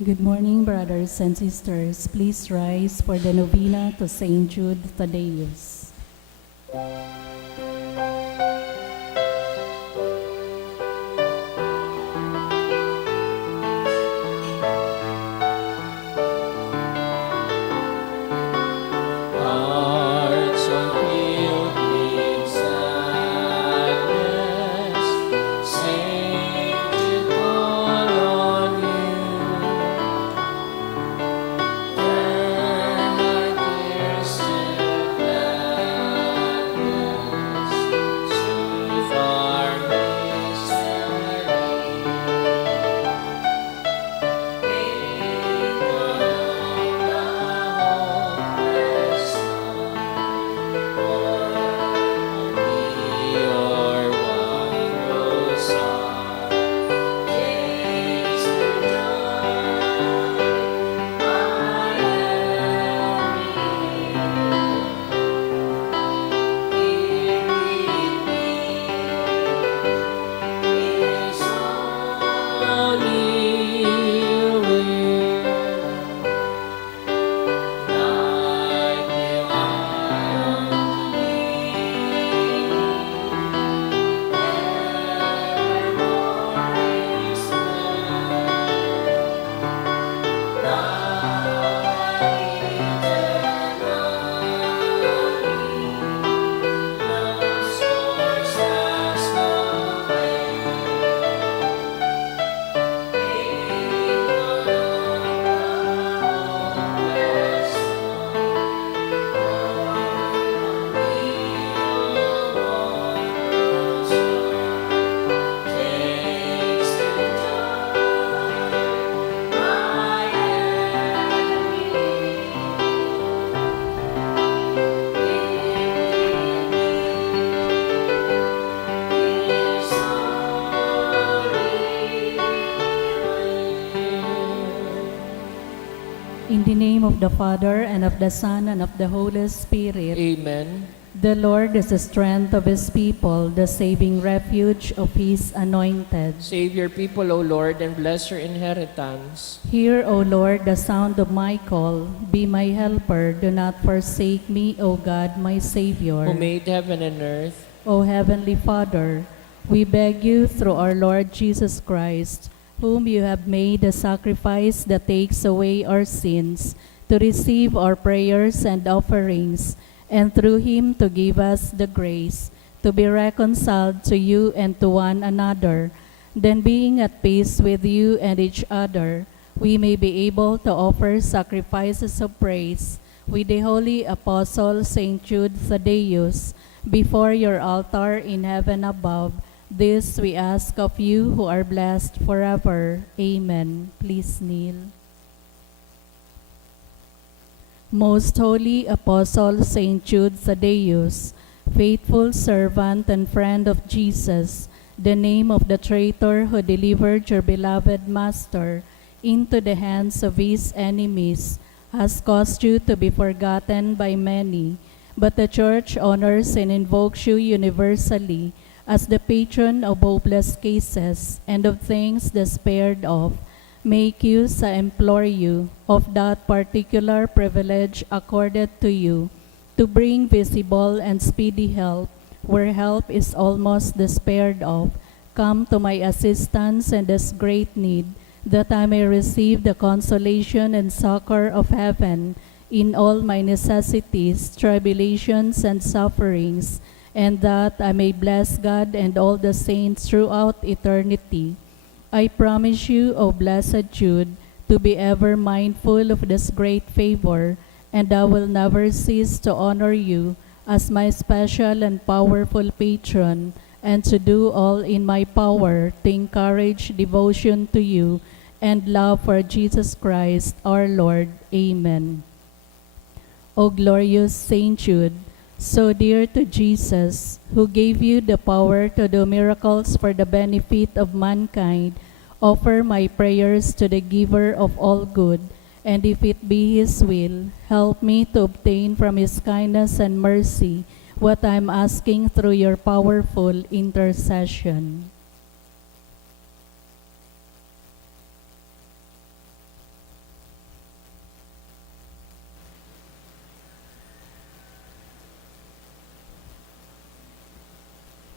Good morning, brothers and sisters. Please rise for the novena to Saint Jude Thaddeus. Hearts unfilled with sadness, sing to call on you. Turn our tears to gladness, soothe our misery. Make known the hopeless your wondrous heart takes the joy my is only will. Like you are unto me, evermore is love's source has no In the name of the Father, and of the Son, and of the Holy Spirit. Amen. The Lord is the strength of his people, the saving refuge of his anointed. Save your people, O Lord, and bless your inheritance. Hear, O Lord, the sound of my call. Be my helper. Do not forsake me, O God, my Savior. Who made heaven and earth. O Heavenly Father, we beg you through our Lord Jesus Christ, whom you have made a sacrifice that takes away our sins, to receive our prayers and offerings, and through him to give us the grace to be reconciled to you and to one another. Then, being at peace with you and each other, we may be able to offer sacrifices of praise with the holy apostle Saint Jude Thaddeus before your altar in heaven above. This we ask of you who are blessed forever. Amen. Please kneel. Most holy Apostle Saint Jude Thaddeus, faithful servant and friend of Jesus, the name of the traitor who delivered your beloved Master into the hands of his enemies, has caused you to be forgotten by many, but the Church honors and invokes you universally as the patron of hopeless cases and of things despaired of. Make use, I implore you, of that particular privilege accorded to you, to bring visible and speedy help where help is almost despaired of. Come to my assistance in this great need, that I may receive the consolation and succor of heaven in all my necessities, tribulations, and sufferings, and that I may bless God and all the saints throughout eternity. I promise you, O blessed Jude, to be ever mindful of this great favor, and I will never cease to honor you as my special and powerful patron, and to do all in my power to encourage devotion to you and love for Jesus Christ our Lord. Amen. O glorious Saint Jude, so dear to Jesus, who gave you the power to do miracles for the benefit of mankind, offer my prayers to the giver of all good, and if it be his will, help me to obtain from his kindness and mercy what I am asking through your powerful intercession.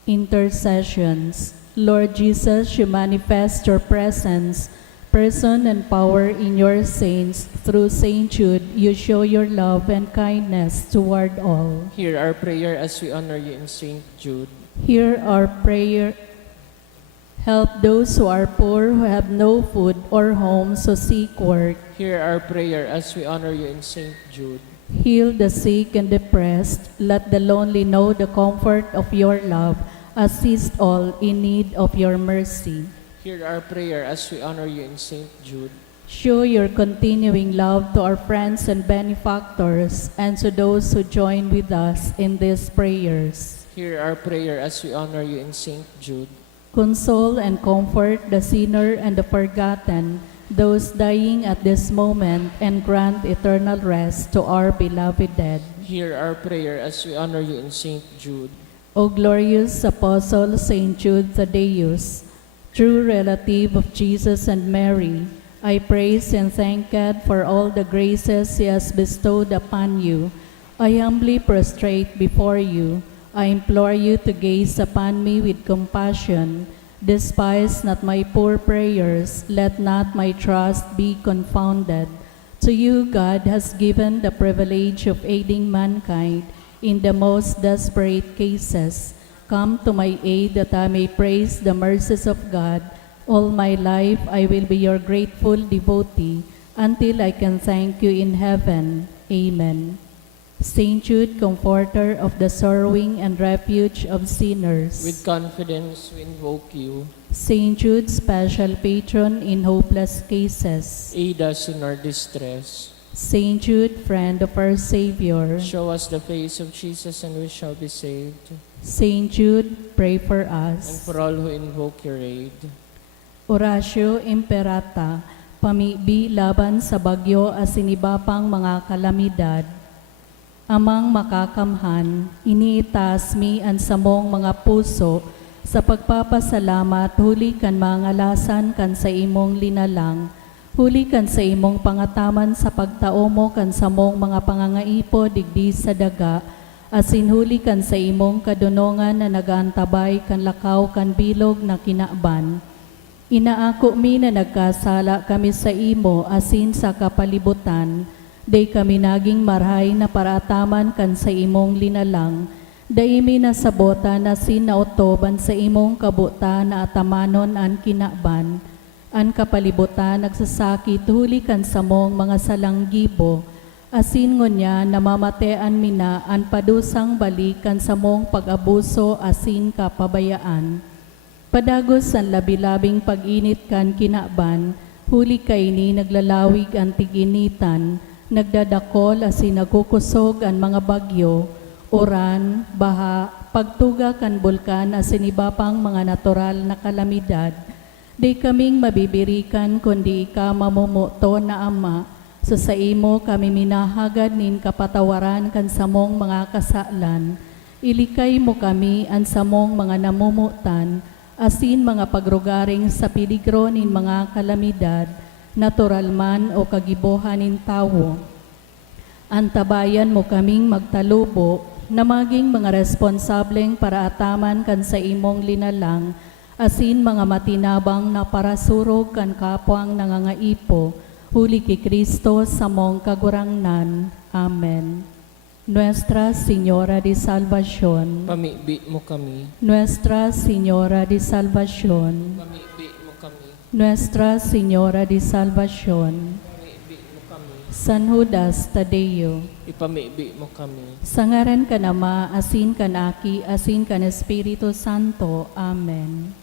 Intercessions. Lord Jesus, you manifest your presence, person and power in your saints. Through Saint Jude, you show your love and kindness toward all. Hear our prayer as we honor you in Saint Jude. Hear our prayer. Help those who are poor, who have no food or homes, who seek work. Hear our prayer as we honor you in Saint Jude. Heal the sick and depressed. Let the lonely know the comfort of your love. Assist all in need of your mercy. Hear our prayer as we honor you in Saint Jude. Show your continuing love to our friends and benefactors and to those who join with us in these prayers. Hear our prayer as we honor you in Saint Jude. Console and comfort the sinner and the forgotten, those dying at this moment, and grant eternal rest to our beloved dead. Hear our prayer as we honor you in Saint Jude. O glorious Apostle Saint Jude Thaddeus, true relative of Jesus and Mary, I praise and thank God for all the graces He has bestowed upon you. I humbly prostrate before you. I implore you to gaze upon me with compassion. Despise not my poor prayers. Let not my trust be confounded. To you God has given the privilege of aiding mankind in the most desperate cases. Come to my aid that I may praise the mercies of God. All my life I will be your grateful devotee until I can thank you in heaven. Amen. Saint Jude, comforter of the sorrowing and refuge of sinners. With confidence we invoke you. Saint Jude, special patron in hopeless cases. Aid us in our distress. Saint Jude, friend of our Savior. Show us the face of Jesus and we shall be saved. Saint Jude, pray for And us. for all who invoke your aid. Horatio Imperata, pamibi laban sa bagyo as sinibapang mga kalamidad. Amang makakamhan, iniitas mi ang samong mga puso sa pagpapasalamat huli kan mangalasan kan sa imong linalang, huli kan sa imong pangataman sa pagtao mo kan samong mga pangangaipo digdi sa daga, asin huli kan sa imong kadunongan na nagaantabay kan lakaw kan bilog na kinaban. Inaako mi na nagkasala kami sa imo asin sa kapalibutan, day kami naging marhay na parataman kan sa imong linalang, day mi nasabota na sinautoban sa imong kabuta na atamanon an kinaban, an kapalibutan nagsasakit huli kan sa mong mga salanggibo, asin ngunya namamatean mina an padusang balikan sa mong pag-abuso asin kapabayaan. Padagos ang labilabing pag-init kan kinaban, huli kay ni naglalawig ang tiginitan, nagdadakol asin nagkukusog ang mga bagyo, uran, baha, pagtuga kan bulkan asin iba pang mga natural na kalamidad. Di kaming mabibirikan kundi ika mamumuto na Ama, sa imo kami minahagad nin kapatawaran kan samong mga kasalan. Ilikay mo kami ang samong mga namumutan, asin mga pagrugaring sa peligro nin mga kalamidad, natural man o kagibohanin tawo. Antabayan mo kaming magtalubo na maging mga responsableng paraataman kan sa imong linalang, asin mga matinabang na parasurog kan kapwang nangangaipo, huli ki Kristo sa mong kagurangnan. Amen. Nuestra Señora de Salvación. Pamibi mo kami. Nuestra Señora de Salvación. Pamibi mo kami. Nuestra Señora de Salvación. Pamibi mo kami. San Judas Tadeo. Ipamibi mo kami. Sa ngaran ka na Ma, asin ka na Aki, asin ka na Espiritu Santo. Amen.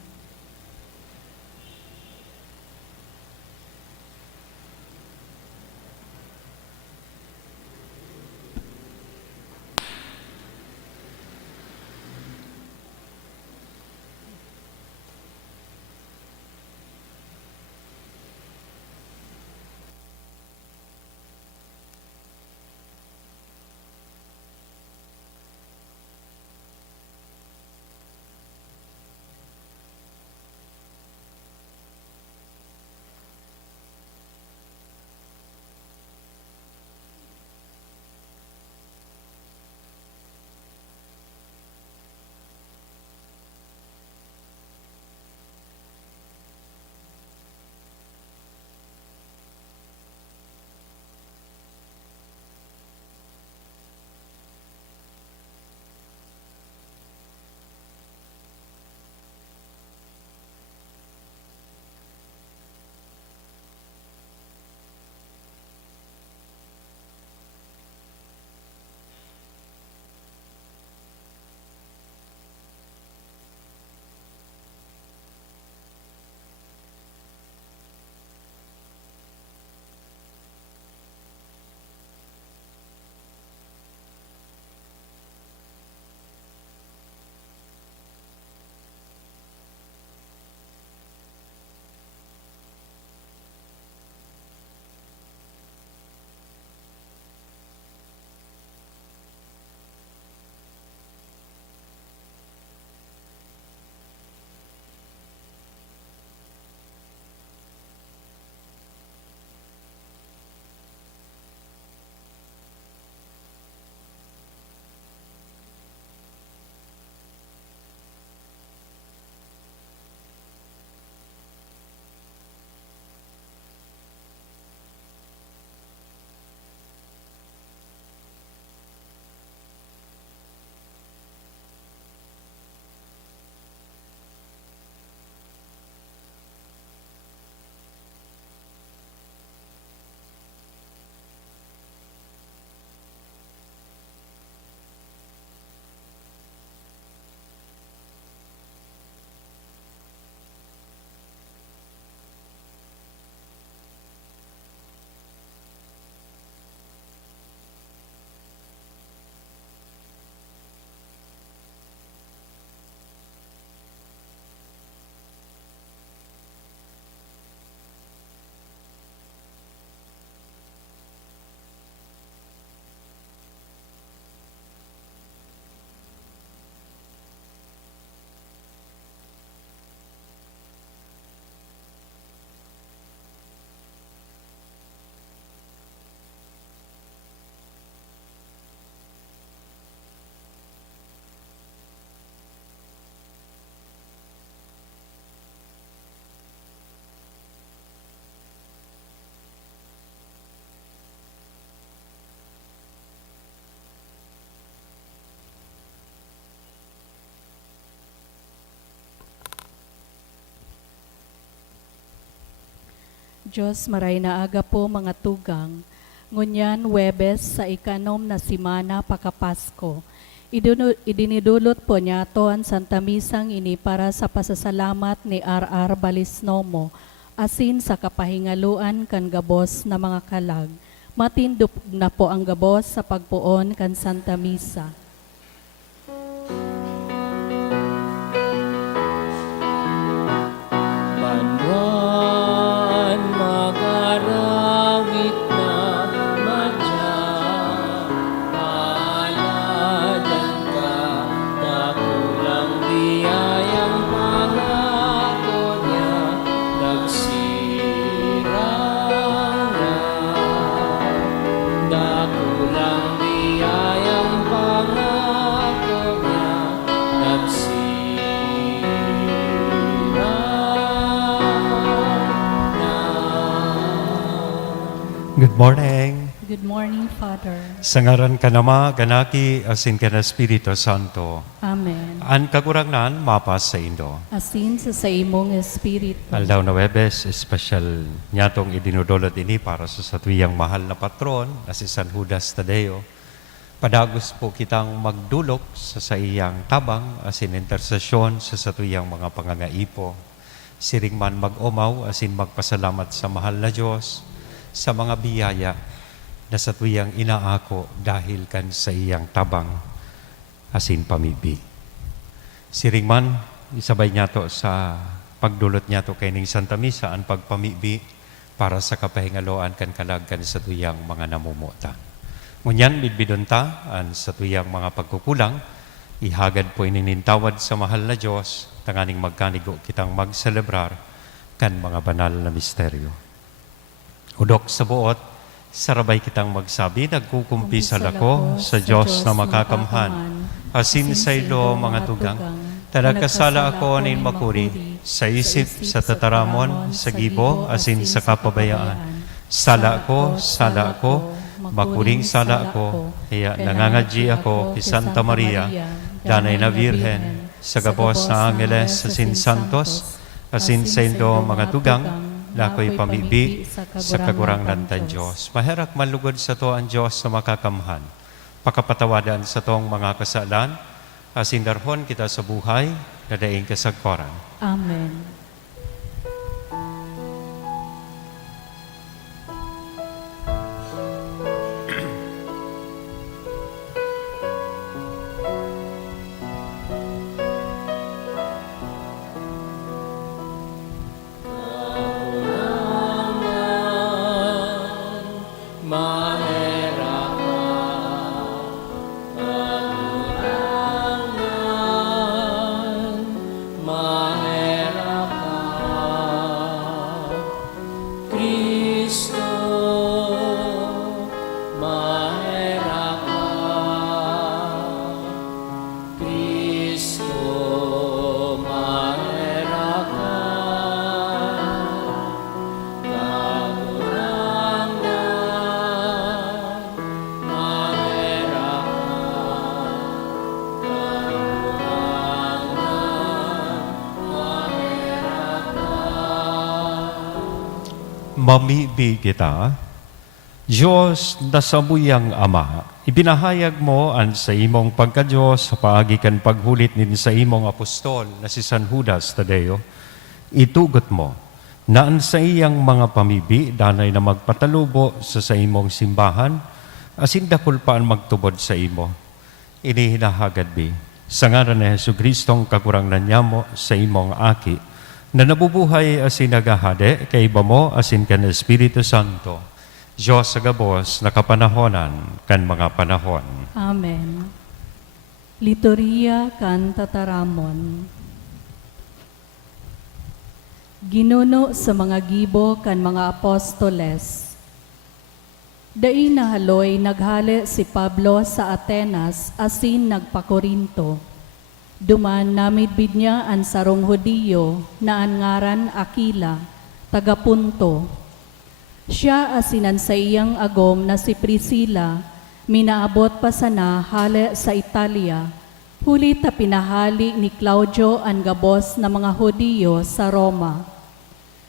Diyos maray na aga po mga tugang. Ngunyan Webes sa ikanom na simana pakapasko. Idinidulot po niya to ang Santa Misang ini para sa pasasalamat ni R.R. Balisnomo, asin sa kapahingaluan kan gabos na mga kalag. Matindog na po ang gabos sa pagpuon kan Santa Misa. Banwan magarawit na madya, paladan ka, nakulang biyayang pangako niya, nagsirang na. Nakulang biyayang pangako niya, Good morning. Good morning, Father. Sa ngaran ka nama, ganaki, asin ka na Espiritu Santo. Amen. An kakurangnan, mapas sa Indo. Asin sa imong espiritu. Aldaw na Webes, espesyal nyatong idinudulot ini para sa satwiyang mahal na patron, na si San Judas Tadeo. Padagos po kitang magdulok sa iyang tabang, asin intersesyon sa satwiyang mga pangangaipo. Siring man mag-umaw, asin magpasalamat sa mahal na Diyos, sa mga biyaya na sa tuyang inaako dahil kan sa iyang tabang asin pamibi. Siring man, isabay niya to sa pagdulot niya to kay ning Santa Misa ang pagpamibi para sa kapahingaloan kan kalagkan sa tuyang mga namumuta. Ngunyan, bidbidunta ang sa tuyang mga pagkukulang, ihagad po ininintawad sa mahal na Diyos, tanganing magkanigo kitang magselebrar kan mga banal na misteryo. Udok sa buot, sarabay kitang magsabi, nagkukumpisal ako sa Diyos na makakamhan. Asin sa ilo mga tugang, talagkasala ako nin makuri, sa isip, sa tataramon, sa gibo, asin sa kapabayaan. Sala ko, makuring sala ko, kaya nangangadji ako kay Santa Maria, danay na Virhen, sa gabos na Angeles, asin Santos, asin sa ilo mga tugang, lako'y pamibi sa kagurangnan tan Diyos. Maherak malugod sa to ang Diyos na makakamhan. Pakapatawadan sa tong mga kasalan, asindarhon kita sa buhay, nadaing kasagkoran. Amen. Mamibi kita, Diyos na samuyang Ama, ibinahayag mo ang sa imong pagka-Diyos sa paagikan paghulit nin sa imong apostol na si San Judas Tadeo. Itugot mo na ang sa iyang mga pamibi danay na magpatalubo sa imong simbahan, asin dakul pa ang magtubod sa imo. Inihinahagad bi, sa ngaran ni Jesucristong kakurangnan niya mo sa imong aki, na nabubuhay asin nagahade kay iba mo asin kan Espiritu Santo, Diyos sa gabos na kapanahonan kan mga panahon. Amen. Liturhiya kan tataramon. Ginuno sa mga gibo kan mga apostoles. Dai nahaloy naghali si Pablo sa Atenas asin nagpakorinto. Duman namidbid niya ang sarong Hudiyo na ang ngaran Aquila, taga Punto. Siya asinan sa iyang agom na si Priscilla, minaabot pa sana hale sa Italia, huli ta pinahali ni Claudio ang gabos na mga Hudiyo sa Roma.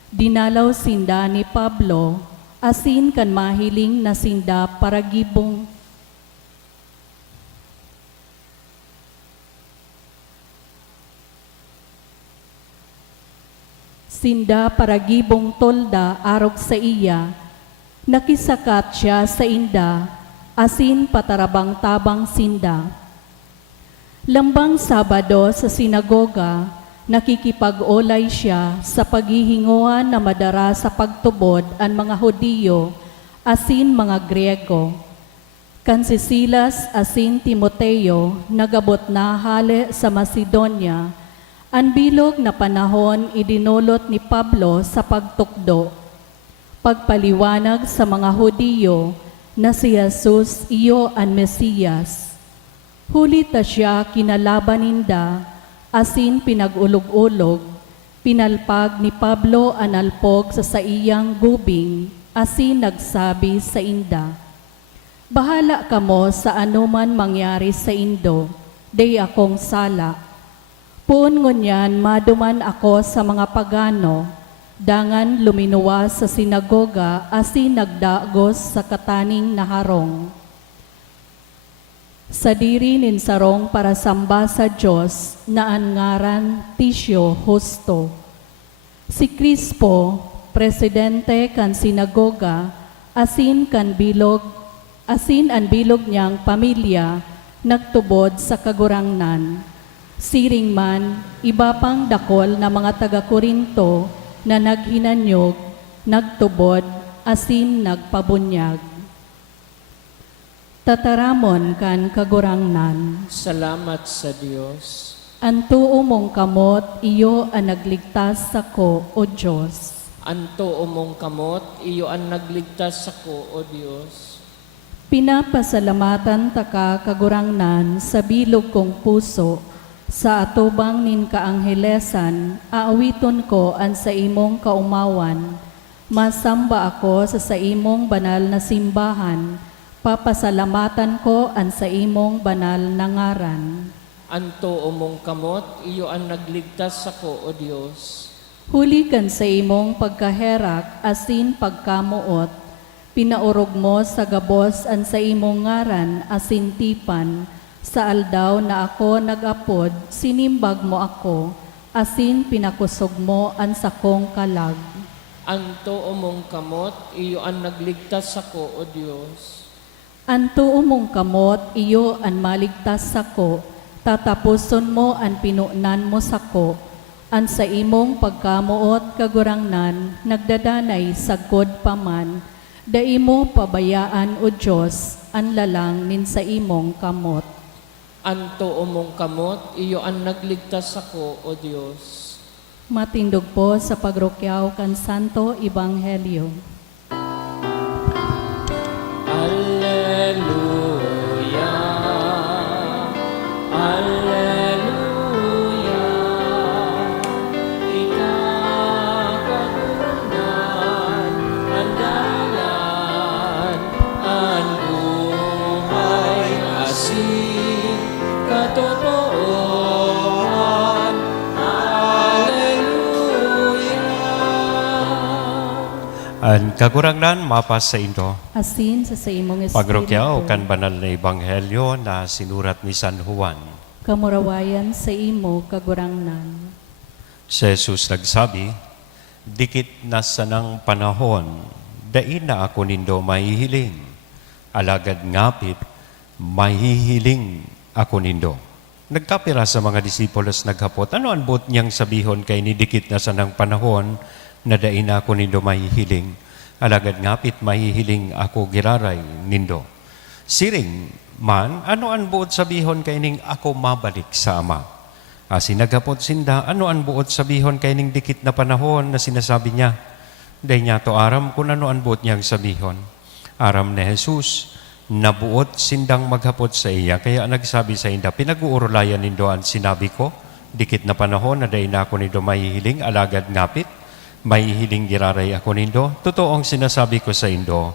Dinalaw sinda ni Pablo, asin kan mahiling na sinda paragibong tolda arog sa iya. Nakisakat siya sa inda, asin patarabang tabang sinda. Lambang Sabado sa sinagoga, nakikipag-olay siya sa paghihinguan na madara sa pagtubod ang mga Hudiyo, asin mga Griego. Kan si Silas asin Timoteo nagabot na hale sa Macedonia, ang bilog na panahon idinulot ni Pablo sa pagtukdo. Pagpaliwanag sa mga Hudiyo na si Jesus iyo ang Mesiyas. Huli ta siya kinalaban ninda, asin pinag-ulog-ulog, pinalpag ni Pablo ang alpog sa saiyang gubing, asin nagsabi sa inda, "Bahala kamo sa anuman mangyari sa indo, day akong sala. Puon ngunyan maduman ako sa mga pagano, dangan luminuwas sa sinagoga asin nagdagos sa kataning naharong. Sa diri nin sarong para samba sa Diyos na ang ngaran Tisyo Justo. Si Crispo, presidente kan sinagoga, asin ang bilog niyang pamilya, nagtubod sa kagurangnan. Siring man, iba pang dakol na mga taga-Korinto na naghinanyog, nagtubod, asin nagpabunyag. Tataramon kan kagurangnan. Salamat sa Diyos. Anto umong kamot, iyo ang nagligtas sako, O Diyos. Anto umong kamot, iyo ang nagligtas ako, O Diyos. Pinapasalamatan taka kagurangnan sa bilog kong puso, sa atubang nin kaanghelesan, aawiton ko ang sa imong kaumawan. Masamba ako sa imong banal na simbahan, papasalamatan ko ang sa imong banal na ngaran. Anto umong kamot, iyo ang nagligtas ako, O Diyos. Huli kan sa imong pagkaherak, asin pagkamuot, pinaurog mo sa gabos ang sa imong ngaran, asin tipan, sa aldaw na ako nag-apod, sinimbag mo ako, asin pinakusog mo ang sakong kalag. Anto umong kamot, iyo ang nagligtas ako, O Diyos. Anto umong kamot, iyo ang maligtas sako, tatapuson mo ang pinunan mo sako, ang sa imong pagkamuot kagurangnan, nagdadanay sagkod paman, daimo pabayaan o Diyos, ang lalang nin sa imong kamot. Anto umong kamot, iyo ang nagligtas ako, O Diyos. Matindog po sa pagrokyaw kan Santo Ebanghelyo. Alleluia, Alleluia, ikakagunan, ang dalan, ang buhay, asin, katotohanan. Alleluia. Ang kagurangnan mapas sa indo. Asin sa imong espiritu. Pagrokyaw kan banal na ebanghelyo na sinurat ni San Juan. Kamurawayan sa imo kagurangnan. Si Jesus nagsabi, "Dikit na sanang panahon, dain na ako nindo mahihiling. Alagad ngapit, mahihiling ako nindo." Nagkapira sa mga disipulos naghapot, ano ang buot niyang sabihon kay ni dikit na sanang panahon, na dain na ako nindo mahihiling. Alagad ngapit, mahihiling ako giraray nindo. Siring man, ano ang buot sabihon kay ning ako mabalik sa Ama? Sinaghapot sinda, ano ang buot sabihon kay ning dikit na panahon na sinasabi niya? Day niya to aram kung ano ang buot niyang sabihon. Aram ni Jesus, nabuot sindang maghapot sa iya, kaya nagsabi sa inda, pinag-uurulayan nindo ang sinabi ko, dikit na panahon na day na ako nindo mahihiling, alagad ngapit, mahihiling giraray ako nindo. Totoong sinasabi ko sa indo,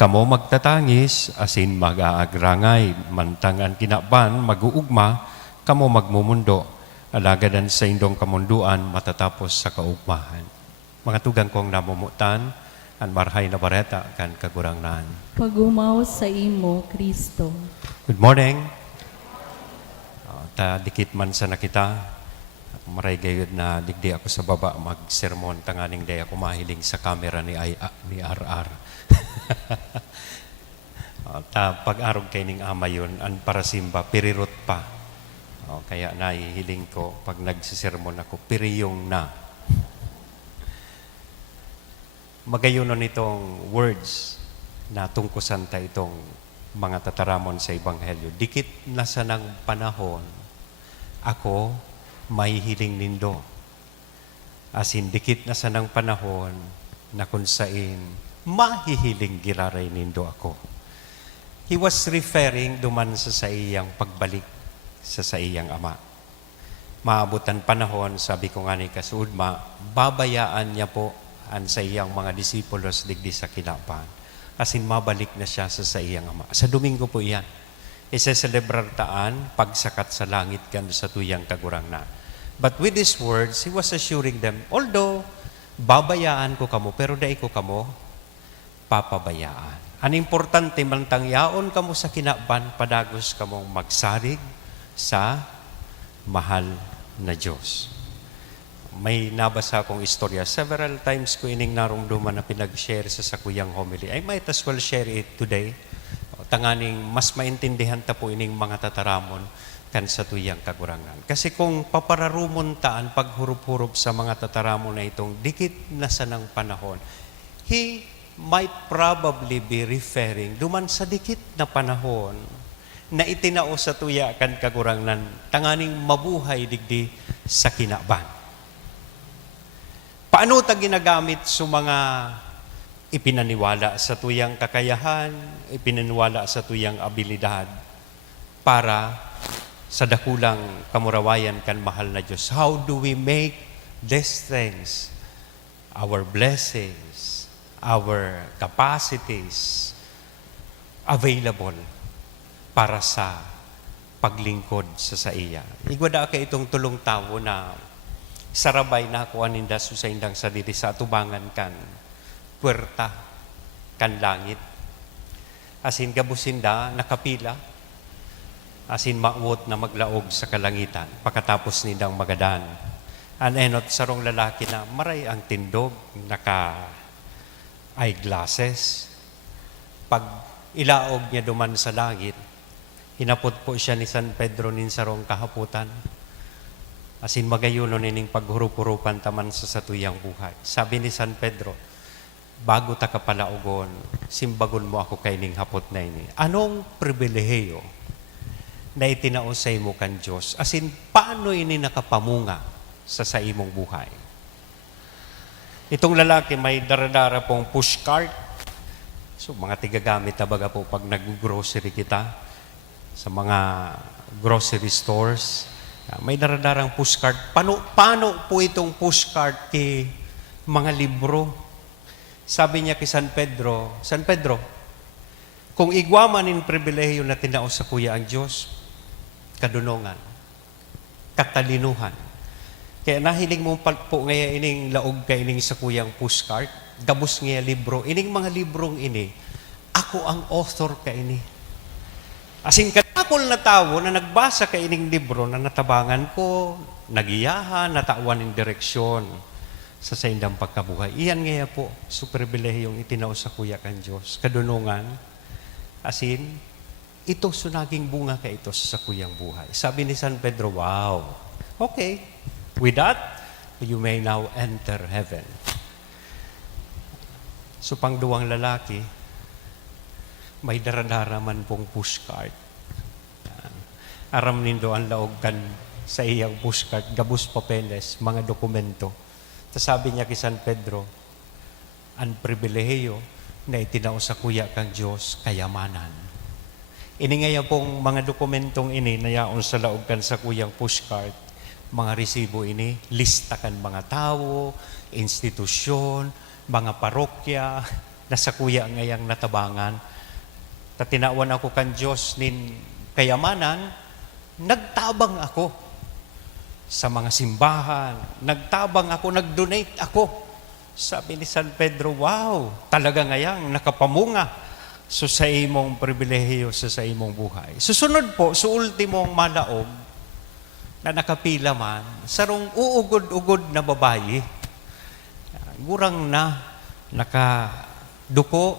kamo magtatangis, asin mag-aagrangay, mantangan kinaban, mag-uugma, kamo magmumundo, alagadan sa indong kamunduan matatapos sa kaugmahan. Mga tugang kong namumutan, ang marhay na bareta kan kagurangnan. Pagumaw sa imo, Kristo. Good morning. Ta dikit man sa nakita. Maray gayud na digdi ako sa baba mag-sermon tanganing day ako mahiling sa camera ni RR. Ta pag-arog kay ning ama yun, an para simba, pirirot pa. Kaya nahihiling ko, pag nagsisermon ako, piriyong na. Magayunon itong words na tungkusan ta itong mga tataramon sa Ebanghelyo. Dikit na sa ng panahon, ako mahihiling nindo. As in, dikit na sa ng panahon na kung sain, mahihiling giraray nindo ako. He was referring duman sa iyang pagbalik sa iyang ama. Maabutan panahon, sabi ko nga ni Kasudma, babayaan niya po ang sa iyang mga disipulos digdi sa kinapan. As in, mabalik na siya sa iyang ama. Sa Domingo po iyan. Isa-celebrar taan, pagsakat sa langit kan sa tuyang kagurangnan. But with these words, he was assuring them, although babayaan ko kamo, pero dai ko kamo papabayaan. Ang importante man tang yaon kamo sa kinaban, padagos kamong magsarig sa mahal na Diyos. May nabasa akong istorya. Several times ko ining narumduman na pinag-share sa sakuyang homily. I might as well share it today. Tanganing mas maintindihan ta po ining mga tataramon kan sa tuyang kagurangan. Kasi kung papararumon taan paghurup-hurup sa mga tataramon na itong dikit na sa ng panahon, he might probably be referring duman sa dikit na panahon na itinao sa tuya kan kagurangnan tanganing mabuhay digdi sa kinaban. Paano ta ginagamit sa mga ipinaniwala sa tuyang kakayahan, ipinaniwala sa tuyang abilidad para sa dakulang kamurawayan kan mahal na Diyos? How do we make these things, our blessings, our capacities available para sa paglingkod sa iya? Igwada ka itong tulong tao na sarabay na kuha ninda sa indang sadiri sa atubangan kan puwerta kan langit. Asin gabusinda nakapila, asin mauot na maglaog sa kalangitan pagkatapos nindang magadan. Anenot sarong lalaki na maray ang tindog, naka eyeglasses. Pag ilaog niya duman sa langit, hinapot po siya ni San Pedro nin sarong kahaputan. Asin magayuno nining paghurup-hurupan taman sa satuyang buhay. Sabi ni San Pedro, bago ta kapalaugon, simbagon mo ako kay ning hapot na ini. Anong pribilehiyo na itinao sa imo kan Diyos? Asin, paano ini nakapamunga sa imong buhay? Itong lalaki may daradara pong pushcart. So, mga tigagamit na baga po pag nag-grocery kita sa mga grocery stores. May daradarang pushcart. Paano po itong pushcart kay mga libro? Sabi niya kay San Pedro, kung igwaman in pribilehiyo na tinao sa kuya ang Diyos, kadunongan, katalinuhan. Kaya nahiling mo po ngaya ining laog ka ining sa kuyang pushcart, gabos ngaya libro, ining mga librong ini, ako ang author ka ini. Asin kadakol na tao na nagbasa ka ining libro na natabangan ko, nagiyahan, natawan ng direksyon sa indang pagkabuhay. Iyan ngaya po, superbilehiyong itinaw sa kuya kan Diyos, kadunungan. Asin, ito sunaging bunga ka ito sa kuyang buhay. Sabi ni San Pedro, wow, okay, with that, you may now enter heaven. So pangduwang lalaki, may daradara man pong pushcart. Aram nindo ang laog kan sa iyang pushcart, gabus papeles, mga dokumento. Tapos sabi niya kay San Pedro, ang pribilehiyo na itinao sa kuya kang Diyos, kayamanan. Ini ngaya pong mga dokumentong ini, nayaon sa laog kan sa kuyang pushcart, mga resibo ini, lista kan mga tao, institusyon, mga parokya, na sa kuya ngayang natabangan. Tatinawan ako kan Diyos nin kayamanan, nagtabang ako sa mga simbahan, nagtabang ako, nag-donate ako Sabi ni San Pedro, wow, talaga ngayang nakapamunga sa imong pribilehiyo sa imong buhay. Susunod po, sa ultimong malaog na nakapila man, sarong uugod-ugod na babayi. Gurang na, nakaduko.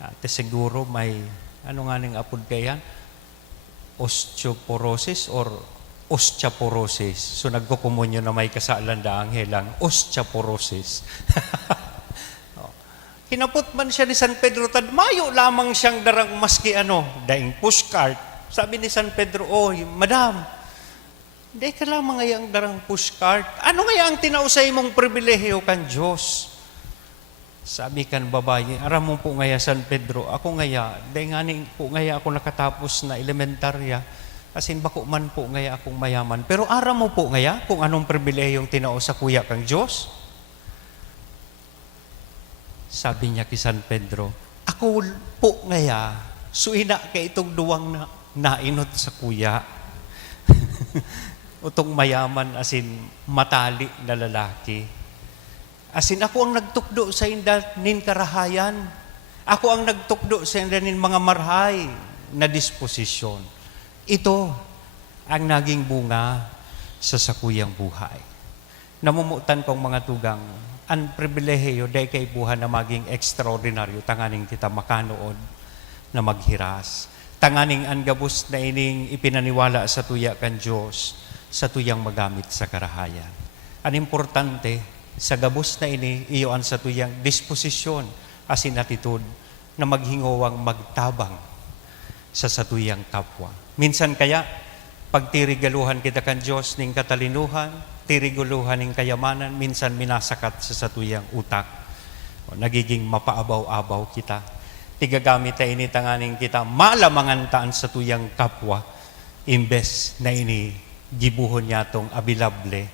Ate siguro may, ano nga ning apod kayan? Osteoporosis or osteoporosis. So nagkukumunyo na may kasalan da anghelang osteoporosis. Hinapot man siya ni San Pedro, tadmayo lamang siyang darang maski daing pushcart. Sabi ni San Pedro, oy, madam, di ka lamang ngayang darang pushcart. Ano ngaya ang tinausay mong pribilehiyo kan Diyos? Sabi kan babae, aram mo po ngaya San Pedro, ako ngaya, dahil nga po ngaya ako nakatapos na elementarya, asin bako man po ngaya akong mayaman. Pero aram mo po ngaya kung anong pribilehiyong tinausa kuya kang Diyos? Sabi niya kay San Pedro, ako po ngaya, suina kay itong duwang na nainot sa kuya. Utong mayaman asin matali na lalaki. Asin ako ang nagtukdo sa inda nin karahayan. Ako ang nagtukdo sa inda nin mga marhay na disposisyon. Ito ang naging bunga sa sakuyang buhay. Namumutan kong mga tugang, ang pribilehiyo dahil kay buhay na maging extraordinaryo, tanganing kita makanood na maghiras. Tanganing ang gabos na ining ipinaniwala sa tuya kan Diyos, sa tuyang magamit sa karahayan. Ang importante, sa gabos na ini, iyoan sa tuyang disposisyon, asin attitude, na maghingowang magtabang sa satuyang kapwa. Minsan kaya, pag tirigaluhan kita kan Diyos ning katalinuhan, tiriguluhan ning kayamanan, minsan minasakat sa satuyang utak. O, nagiging mapaabaw-abaw kita. Tigagamit ay ini tanganing kita, malamangan taan sa tuyang kapwa, imbes na ini gibuhon niya tong abilable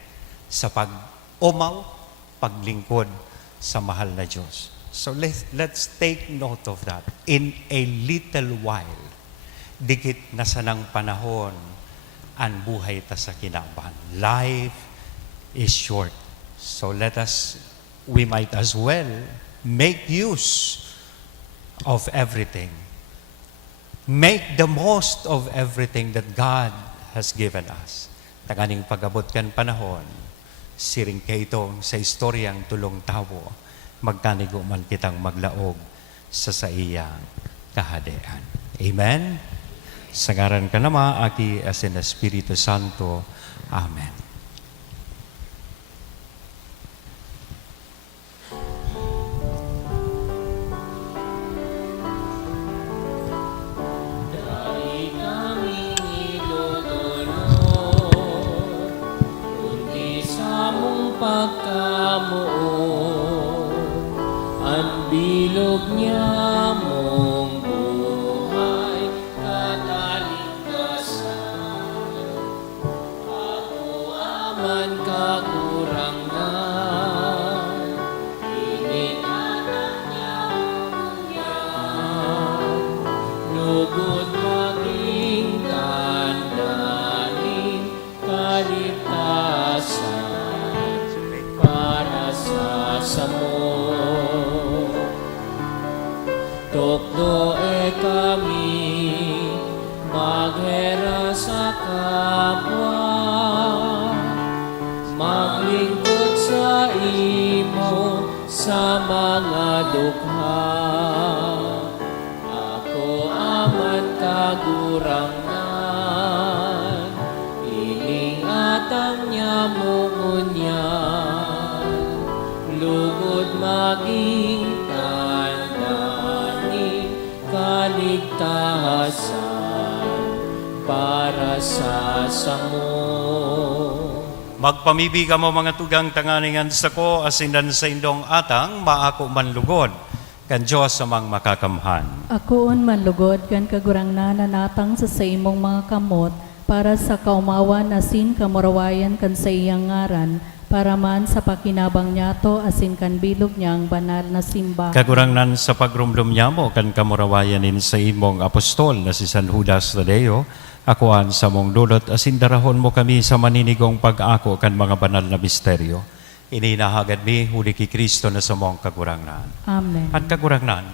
sa pag-umaw, paglingkod sa mahal na Diyos. So let's take note of that. In a little while, dikit na sanang panahon, ang buhay ta sa kinaban. Life is short. So we might as well make use of everything. Make the most of everything that God has given us. Tanganing pag-abot kan panahon, siring kaitong sa istoryang tulong tawo, magkanigo man kitang maglaog sa iyang kahadean. Amen? Sa ngaran ka nama, aki asin Espiritu Santo. Amen. Tukdo kami maghera sa kapwa, maglingkod sa imo sa mga dukha. Ako aman kagurangan, ining atang niya mungunyan, lugod maging kaligtasan para sa samo. Magpamibig ka mo mga tugang tanganingan sa ko, asindan sa indong atang, maako manlugod, kan Diyos samang makakamhan. Akoon manlugod kan kagurang nanatang sa imong mga kamot, para sa kaumawan asin kamurawayan kan sa iyang ngaran, para man sa pakinabang niyato asin kan bilog niyang banal na simba. Kagurangnan sa pagrumdum niya mo, kan kamurawayanin sa imong apostol na si San Judas Tadeo, akuan sa mong dulot, asin darahon mo kami sa maninigong pag-ako kan mga banal na misteryo. Ininahagad mi, huli ki Kristo na sumong kagurangnan. Amen. At kagurangnan,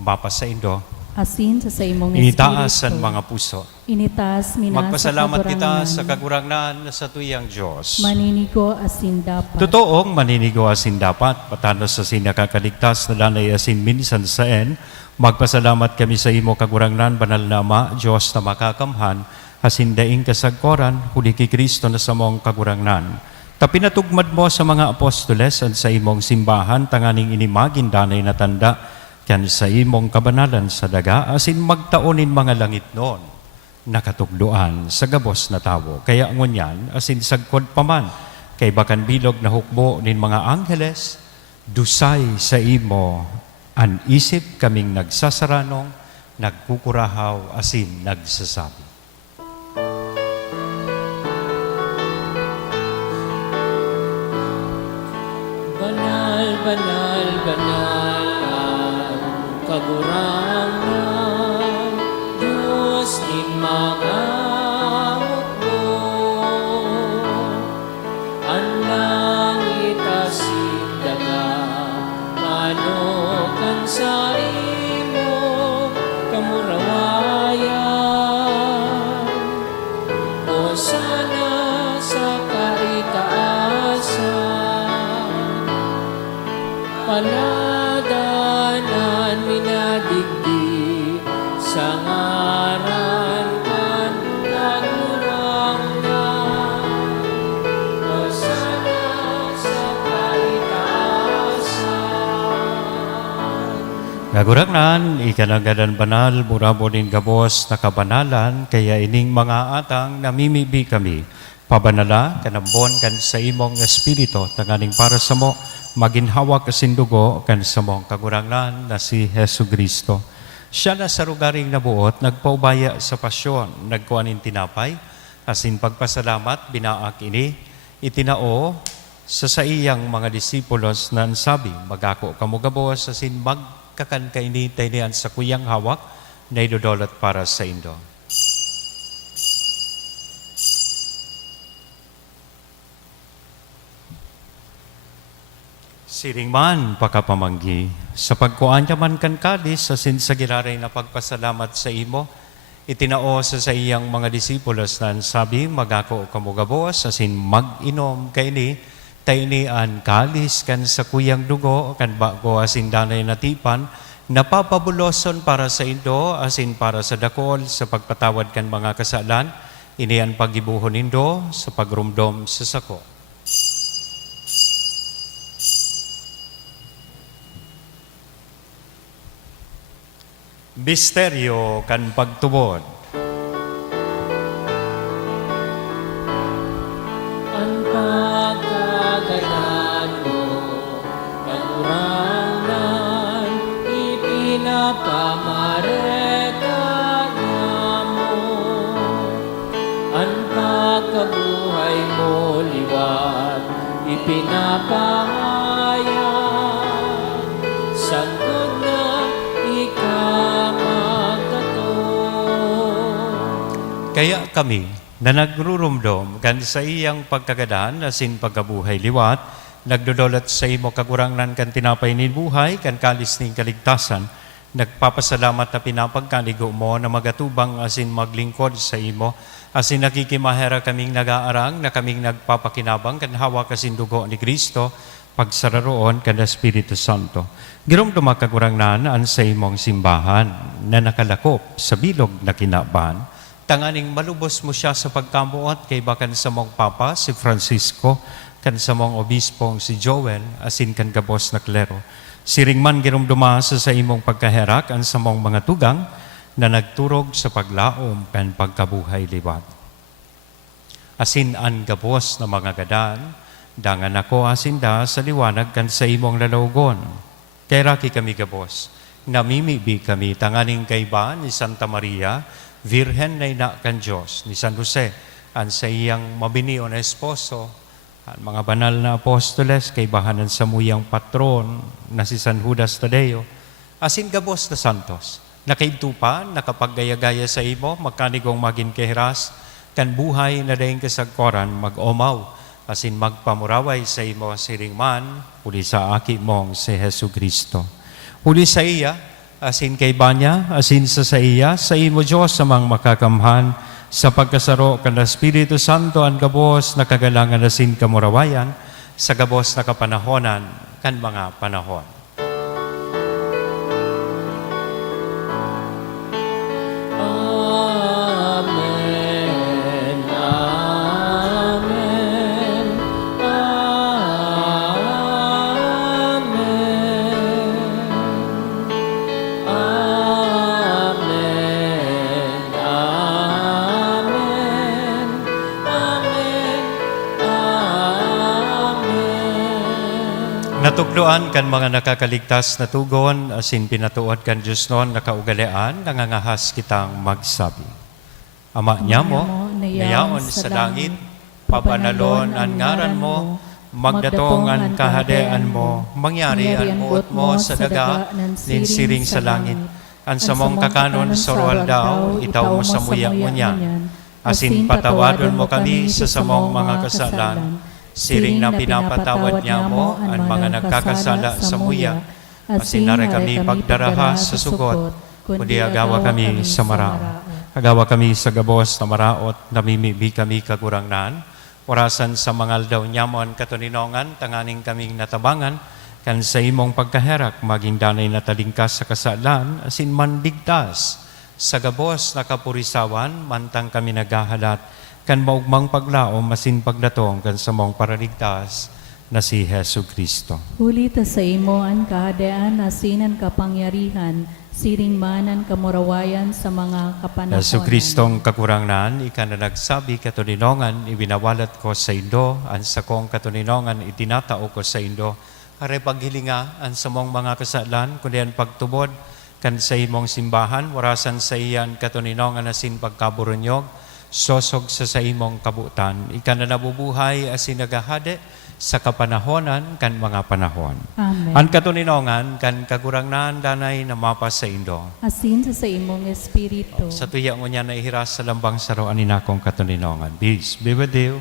mapas sa indo, Asin sa imong initaas ang espiritu. mga puso. Initas minas Magpasalamat kita sa kagurangnan. kagurangnan sa tuyang Diyos. Maninigo asin dapat. Totoong maninigo asin dapat, patanos sa sinakakaligtas na danay asin minsan sa en, magpasalamat kami sa imo kagurangnan, banal na Ama, Diyos na makakamhan, asin daing kasagkoran, huli ki Kristo na samong kagurangnan. Tapinatugmad mo sa mga apostoles at sa imong simbahan, tanganing inimagin danay na tanda, kan sa imong kabanalan sa daga, asin magtaonin mga langit noon, nakatugduan sa gabos na tawo. Kaya ngunyan, asin sagkod paman, kay bakan bilog na hukbo nin mga angheles, dusay sa imo, an isip kaming nagsasaranong, nagkukurahaw, asin nagsasabi. Banal, banal, banal ang kagurangan, Diyos in mga hukbo. Ang langit asin daga, manukan sa imo kamurawayan. O sana sa kaitaasan, paladanan minadigdi sa ngaran kan kagurangnan. O sana sa kaitaasan. Nagurangnan, ikanagadan banal, murabo din gabos na kabanalan, kaya ining mga atang namimibi kami. Pabanala, kanambon kan sa imong espiritu, tanganing para sa mo, maginhawa kasindugo kan sa mong kagurangnan na si Hesu Kristo. Siya na sa rugaring nabuot, nagpaubaya sa pasyon, nagkuhanin tinapay, asin pagpasalamat, binaak ini, itinao sa iyang mga disipulos na ansabi, magako kamugabos, asin magkakan kaini taynian sa kuyang hawak, na idodolot para sa indo. Siring man pakapamanggi, sa pagkuan man kan kalis, asin sa giraray na pagpasalamat sa imo, itinao sa iyang mga disipulos na sabi, magako kamugabos, asin mag-inom kaini, taynian kalis kan sa kuyang dugo, kan bago asin danay natipan, napapabuloson para sa indo, asin para sa dakol, sa pagpatawad kan mga kasalan, inian pagibuhon indo, sa pagrumdom sa sako. Misteryo kan pagtubod. Ang pagkagalan mo, kagurangnan, ipinapamaretahan mo. Ang pagkabuhay mo, liwat, ipinapahayag. Sanggol na Kaya kami na nagrurumdom kan sa iyang pagkagadan asin pagkabuhay liwat, nagdodolot sa imo kagurangnan kan tinapay ni buhay, kan kalis ning kaligtasan, nagpapasalamat na pinapagkaligo mo na magatubang asin maglingkod sa imo, asin nakikimahera kaming nag-aarang na kaming nagpapakinabang kan hawak asin dugo ni Kristo, pagsararoon kan Espiritu Santo. Girumduma kagurangnan an sa imong simbahan na nakalakop sa bilog na kinaban, tanganing malubos mo siya sa pagkamuot kay bakan sa mong papa si Francisco, kan sa mong obispong si Joel, asin kan gabos na klero. Siring man girumduma sa imong pagkaherak an sa mong mga tugang na nagturog sa paglaom kan pagkabuhay liwat. Asin an gabos na mga gadan, dangan ako asinda sa liwanag kan sa imong lalawgon. Kay raki kami gabos, namimibi kami tanganing kayba ni Santa Maria, Virhen na ina kan Diyos, ni San Jose, an sa iyang mabinion na esposo, ang mga banal na apostoles, kay bahanan sa muyang patron na si San Judas Tadeo, asin gabos na santos, nakaintupan, nakapaggaya-gaya sa imo, magkanigong maging kehiras, kan buhay na daing kasagkoran, mag-omaw, asin magpamuraway sa imo siring man, uli sa aki mong si Hesu Kristo. Uli sa iya, asin kay banya, asin sa iya, sa imo Diyos amang makakamhan, sa pagkasaro kan Espiritu Santo ang gabos na kagalangan asin kamurawayan, sa gabos na kapanahonan kan mga panahon. Amen. Amen. Amen. Amen. Amen. Amen. Natukloan kan mga nakakaligtas na tugon, asin pinatuod kan Diyos noon nakaugalian, nangangahas kitang magsabi. Ama niya mo, nayaon sa langit, pabanalon ang ngaran mo, magdatong ang kahadean mo, mangyari ang buot mo sa daga, linsiring sa langit. Ang samong kakanon sa roal daw, itaw mo sa muya mo niyan. Asin patawadon mo kami sa samong mga kasalan, siring na pinapatawad niya mo ang mga nagkakasala sa muya, asin na rin kami pagdaraha sa sugot, kundi agawa kami sa marao. Agawa kami sa gabos na maraot, namimibi kami kagurangnan, orasan sa mangal daw nyamon katuninongan, tanganing kaming natabangan, kan sa imong pagkaherak, maging danay na talingkas sa kasalan, asin mandigtas, sa gabos na kapurisawan, mantang kami naghahalat, kan maugmang paglaom, asin pagdatong, kan sa mong paraligtas, na si Hesu Kristo. Huli ta sa imo ang kahadean, asinan kapangyarihan, siring manan kamurawayan sa mga kapanahonan. Hesu Kristong kakurangnan, ika na nagsabi katuninongan, ibinawalat ko sa Indo, ang sakong katuninongan, itinatao ko sa Indo, are paghilinga, ang samong mga kasalan, kundi ang pagtubod, kan sa imong simbahan, warasan sa iyan katuninongan asin pagkaburunyog, sosog sa imong kabutan, ika na nabubuhay asin nagahade, sa kapanahonan kan mga panahon. Amen. Ang katuninongan kan kagurangnan danay na mapas sa Indo. Asin sa imong espiritu. Sa tuya mo niya na ihiras sa lambang saroan ni nakong katuninongan. Peace be with you.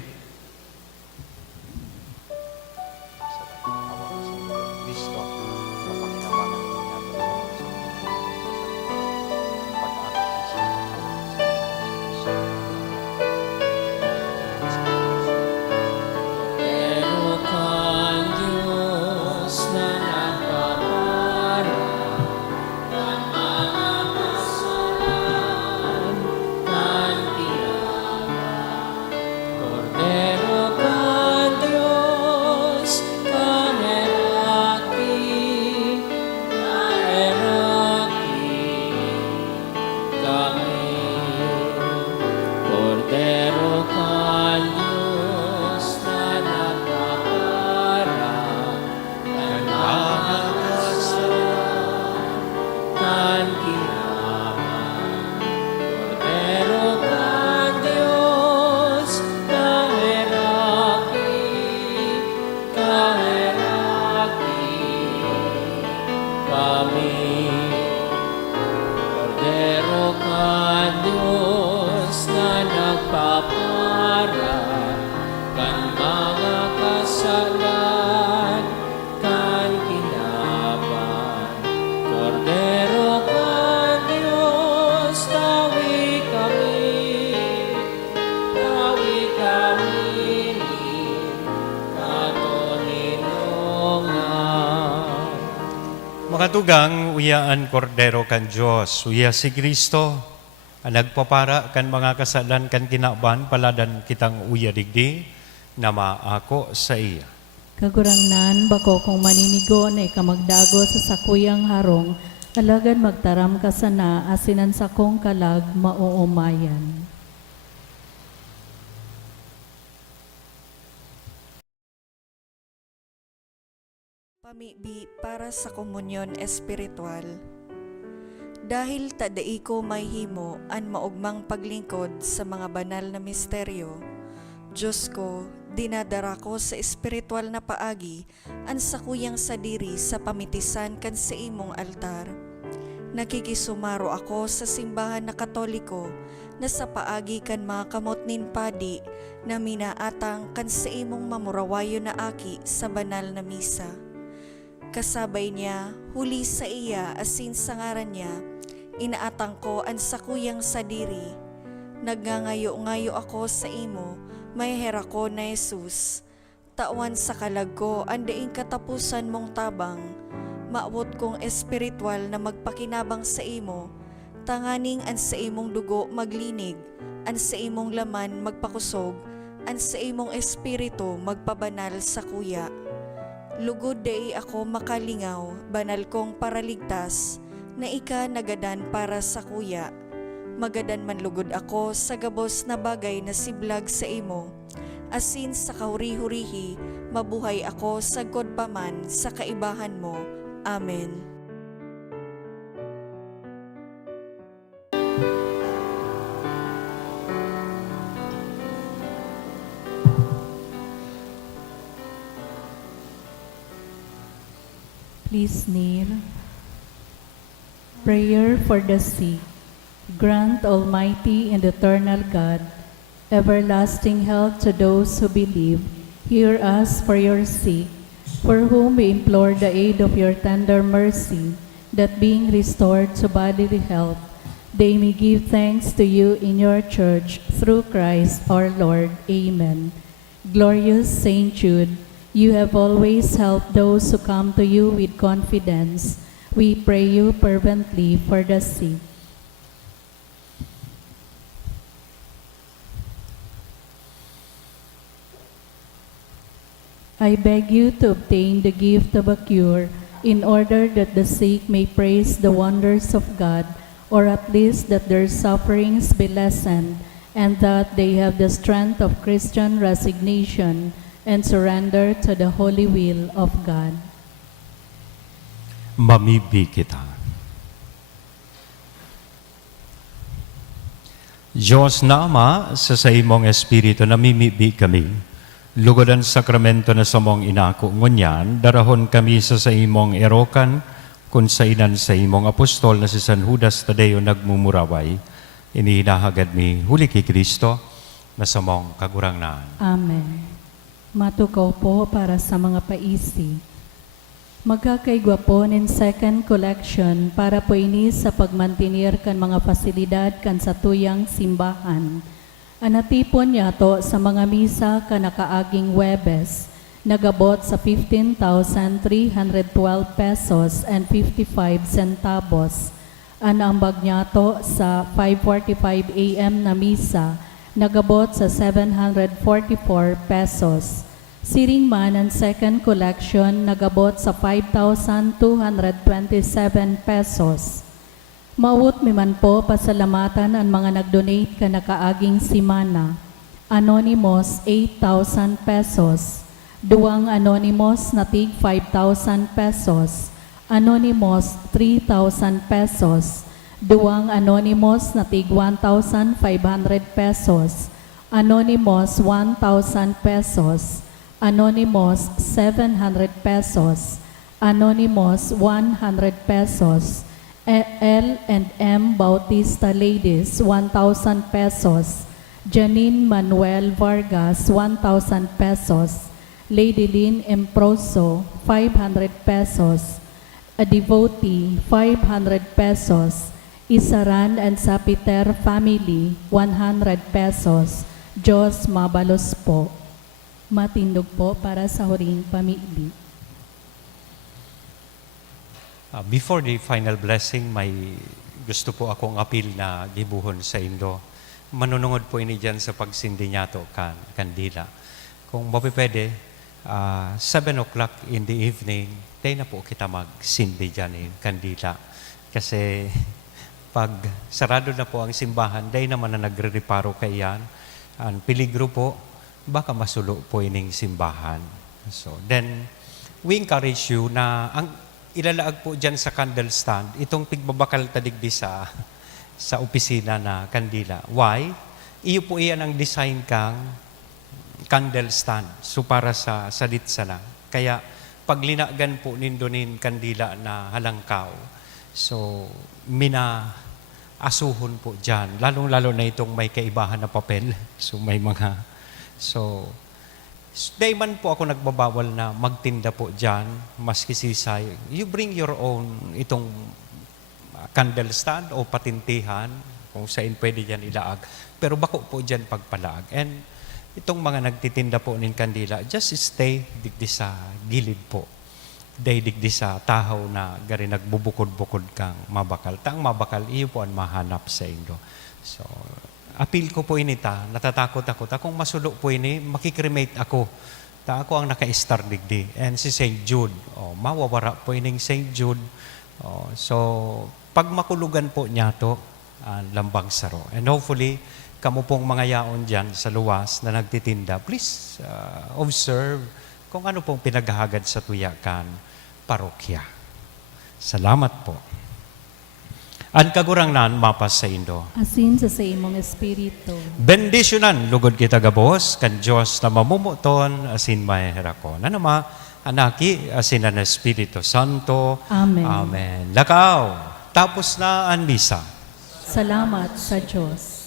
Pero kan Diyos na nagpapara ng mga kasalan, kan tiyaba. Cordero kan Diyos, kan eraki kami. Cordero kan Diyos na nagpapara ng mga kasalan, kan kinaman. Cordero kan Diyos, kaheraki kami. Cordero kan Diyos na nagpapara kan mga kasalan, kan kinaban. Cordero kan Diyos, tawi kami ni katuninongan. Mga tugang, uyaan kordero kan Diyos, uya si Kristo, ang nagpapara kan mga kasalan kan kinaban, paladan kitang uya digdi, na maako sa iya. Kagurangnan, bako kung maninigo na ikamagdago sa sakuyang harong, alagan magtaram ka sana, asinan sakong kalag mauumayan. Pamibi para sa komunyon espiritual. Dahil tadai ko may himo an maugmang paglingkod sa mga banal na misteryo, Diyos ko, dinadara ko sa espiritual na paagi an sakuyang sadiri sa pamitisan kan sa imong altar. Nakikisumaro ako sa simbahan na Katoliko na sa paagi kan mga kamot nin padi na minaatang kan sa imong mamurawayo na aki sa banal na misa. Kasabay niya, huli sa iya asin sa ngaran niya, inaatang ko ang sakuyang sadiri. Nagngangayo-ngayo ako sa imo, may hera ko na Jesus. Tawan sa kalag ko, andaing katapusan mong tabang. Maawot kong espiritual na magpakinabang sa imo, tanganing an sa imong dugo maglinig, an sa imong laman magpakusog, an sa imong espiritu magpabanal sa kuya. Lugod dai ako makalingaw, banal kong paraligtas, na ika nagadan para sa kuya. Magadan man lugod ako sa gabos na bagay na siblag sa imo, asin sa kahuri-hurihi, mabuhay ako sagod pa man sa kaibahan mo. Amen. Please kneel. Prayer for the sick. Grant, Almighty and eternal God, everlasting health to those who believe. Hear us for your sake, for whom we implore the aid of your tender mercy, that being restored to bodily health, they may give thanks to you in your church, through Christ our Lord. Amen. Glorious Saint Jude, you have always helped those who come to you with confidence. We pray you fervently for the sick. I beg you to obtain the gift of a cure, in order that the sick may praise the wonders of God, or at least that their sufferings be lessened, and that they have the strength of Christian resignation and surrender to the holy will of God. Mamibi kita. Diyos na Ama, sa imong Espiritu namimibi kami, lugodan sakramento na sa mong inako ngunyan, darahon kami sa imong erokan, kung sa inan sa imong apostol na si San Judas Tadeo nagmumuraway, inihinahagad mi huli kay Kristo, na sa mong kagurangnan. Amen. Matukaw po para sa mga paisi. Magkakaigwa po nin second collection para po ini sa pagmantinir kan mga pasilidad kan sa tuyang simbahan. Anatipon niya to sa mga misa ka nakaaging Webes, nagabot sa 15,312 pesos and 55 centavos. Anambag niya to sa 5:45 a.m. na misa, nagabot sa 744 pesos. Siring man ang second collection, nagabot sa 5,227 pesos. Maut mi man po pasalamatan ang mga nag-donate ka nakaaging simana. Anonymous, 8,000 pesos. Duwang Anonymous na tig 5,000 pesos. Anonymous, 3,000 pesos. Duwang Anonymous na tig 1,500 pesos. Anonymous, 1,000 pesos. Anonymous, 700 pesos. Anonymous, 100 pesos. L&M Bautista Ladies, 1,000 pesos. Janine Manuel Vargas, 1,000 pesos. Lady Lynn Emproso, 500 pesos. A devotee, 500 pesos. Isaran and Sapiter family, 100 pesos. Diyos mabalos po. Matindog po para sa huring pamili. Before the final blessing, may gusto po akong appeal na gibuhon sa Indo. Manunungod po ini dyan sa pagsindi niya to kandila. Kung mapipwede, 7 o'clock in the evening, tayo na po kita magsindi dyan kandila. Kasi pag sarado na po ang simbahan, day naman na nagre-reparo kayan. Ang peligro po, baka masulo po ining simbahan. So then, we encourage you na ang ilalaag po dyan sa candle stand, itong pigbabakal tadigdi sa opisina na kandila. Why? Iyo po iyan ang design kang candle stand. So para sa litsa lang. Kaya pag linagan po nindonin kandila na halangkaw, so asuhon po dyan. Lalong-lalo na itong may kaibahan na papel. Day man po ako nagbabawal na magtinda po dyan, maski sisay. You bring your own itong candle stand o patintihan, kung saan pwede dyan ilaag. Pero bako po dyan pagpalaag. And itong mga nagtitinda po ng kandila, just stay digdi sa gilid po. Digdi sa tahaw na gari nagbubukod-bukod kang mabakal. Taang mabakal, iyo po ang mahanap sa inyo. So, appeal ko po inita, natatakot ako. Kung masulo po ini, makikremate ako. Ako ang naka-star digdi. And si St. Jude, mawawara po ining St. Jude. So, pag makulugan po niya to, lambang saro. And hopefully, kamo pong mga yaon dyan sa luwas na nagtitinda, please observe kung ano pong pinaghahagad sa Tuyakan Parokya. Salamat po. Ang kagurangnan mapas sa Indo. Asin sa imong espiritu. Bendisyonan, lugod kita gabos, kan Diyos na mamumuton, asin mahirako. Na nama, anaki, asin na Espiritu Santo. Amen. Amen. Lakaw, tapos na ang misa. Salamat sa Diyos.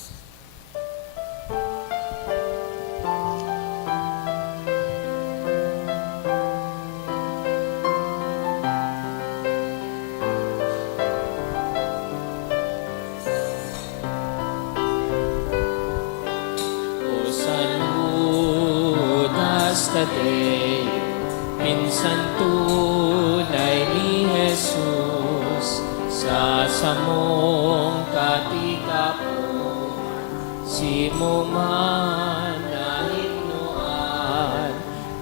O saludas Tadeo, minsan tunay ni Jesus, sa samong katikapo, si mo man nahignoan,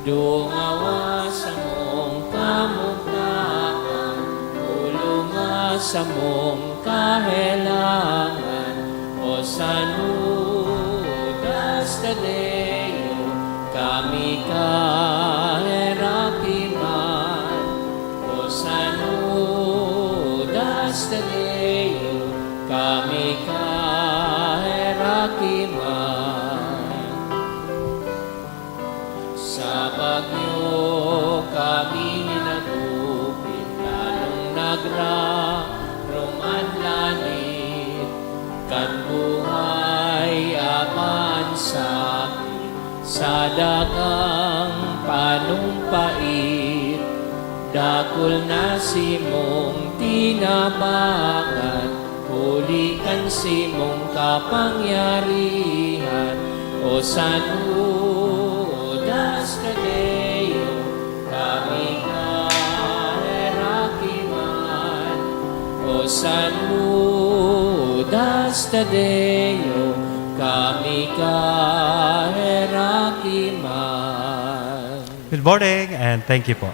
dungawa sa mong kamukhaan, ulunga sa mong kahelangan, o saludas Tadeo, kami kaherakiman, o saludas Tadeo, kami kaherakiman. Sa bagyo kami nagupit, lalong nagraroman langit, kan buhay aman sa akin, sa dagang panumpait, dakol na si mong tinabangan, hulikan si mong kapangyarihan, o saludas Tadeo, kami kaherakiman, o saludas Tadeo, kami kaherakiman. Good morning and thank you po.